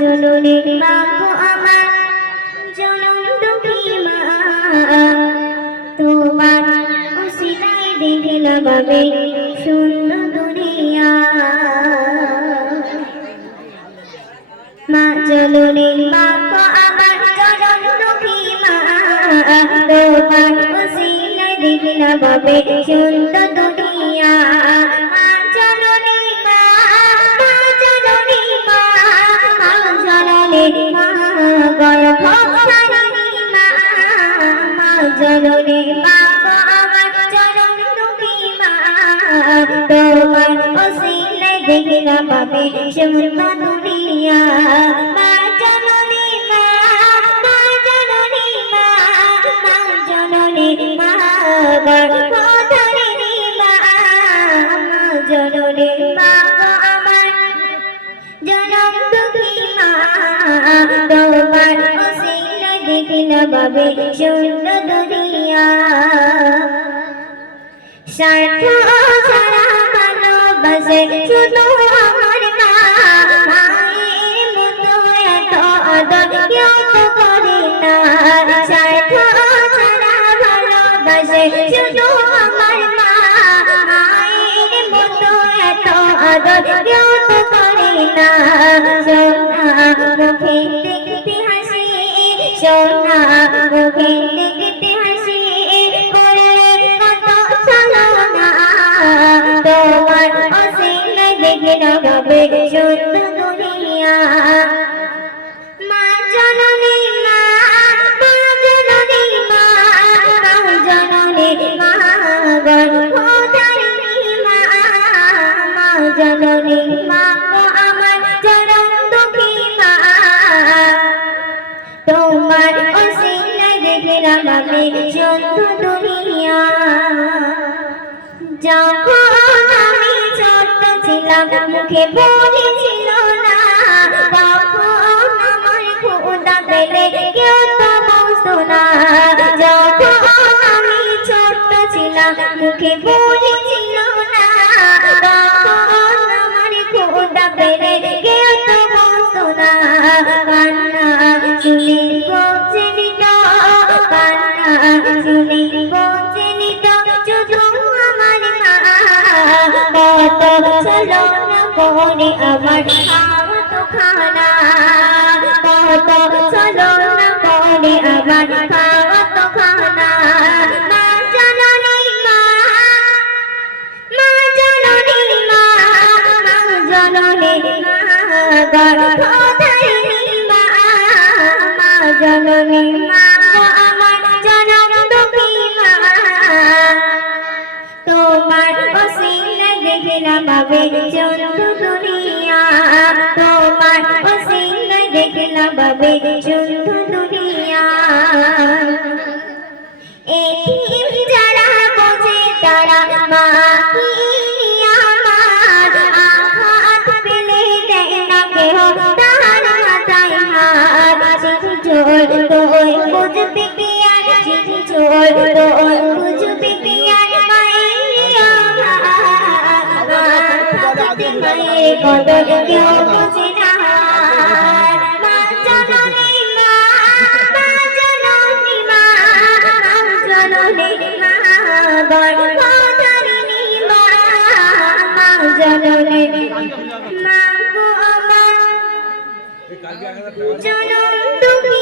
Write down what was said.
জননী মা গো আমার জনম দুঃখী মা তোমার উসিলায় দেখলাম আমি সুন্দর দুনিয়া মা জননী মা গো আমার জনম দুঃখী মা তোমার উসিলায় দেখলাম আমি সুন্দর দুনিয়া মা জননী মা মা জননী মা মা জননী মা গর্ভধারিণী মা মা জননী মা গো আমার জনম দুঃখী মা তোমার ওসিলায় দেখলাম আমি সুন্দর দুনিয়া মা জননী মা মা জননী মা মা জননী মা গর্ভধারিণী মা মা জননী মা গো আমার জনম দুঃখী মা তোমার ওসিলায় দেখলাম আমি সুন্দর দুনিয়া স্বার্থ ছাড়া ভালোবাসে শুধু আমার মা মায়ের মতো এত আদর কেউ তো করে না স্বার্থ ছাড়া ভালোবাসে শুধু আমার মা মায়ের মতো এত আদর কেউ তো করে না সোনা মুখে দেখতে হাসি সোনা মুখে দেখতে হাসি তোমার ওসিলায় দেখলাম আমি সুন্দর দুনিয়া মা জননী মা মা জননী মা মা জননী মা গর্ভধারিণী মা মা জননী মা গো আমার জনম দুঃখী মা তোমার ওসিলায় দেখলাম আমি সুন্দর দুনিয়া যখন আমি ছোট ছিলাম মুখে বলেছিল না তখন আমার ক্ষুধা পেলে কেউ তো বুঝতো না যখন আমি ছোট ছিলাম মুখে বলেছিল না তখন আমার ক্ষুধা পেলে কেউ তো বুঝতো না কান্না শুনে পৌঁছে নিত কান্না শুনে পৌঁছে নিত শুধু আমার মা কত চলো না করে আমার খাওয়া তো খানা কত চলো না করে আমার খাওয়া তো খানা মা জননী মা মা জননী মা মা জননী মা গর্ভধারিণী মা মা জননী মা গো আমার জনম দুঃখী মা তোমার ওসিলায় দেখলাম আমি সুন্দর দুনিয়া তোমার ওসিলায় দেখলাম আমি সুন্দর দুনিয়া এতিম যারা বোঝে তারা মা কি আমার আঘাত পেলে দেয় না কেহ তার মাথায় হাত চিঠি চোর তোর বুঝবে কি আর চিঠি চোর তোর বুঝবে কি আর মায়ের কদর কেউ বোঝে না মা জননী মা মা জননী মা মা জননী মা গর্ভধারিণী মা মা জননী মা গো আমার জনম দুঃখী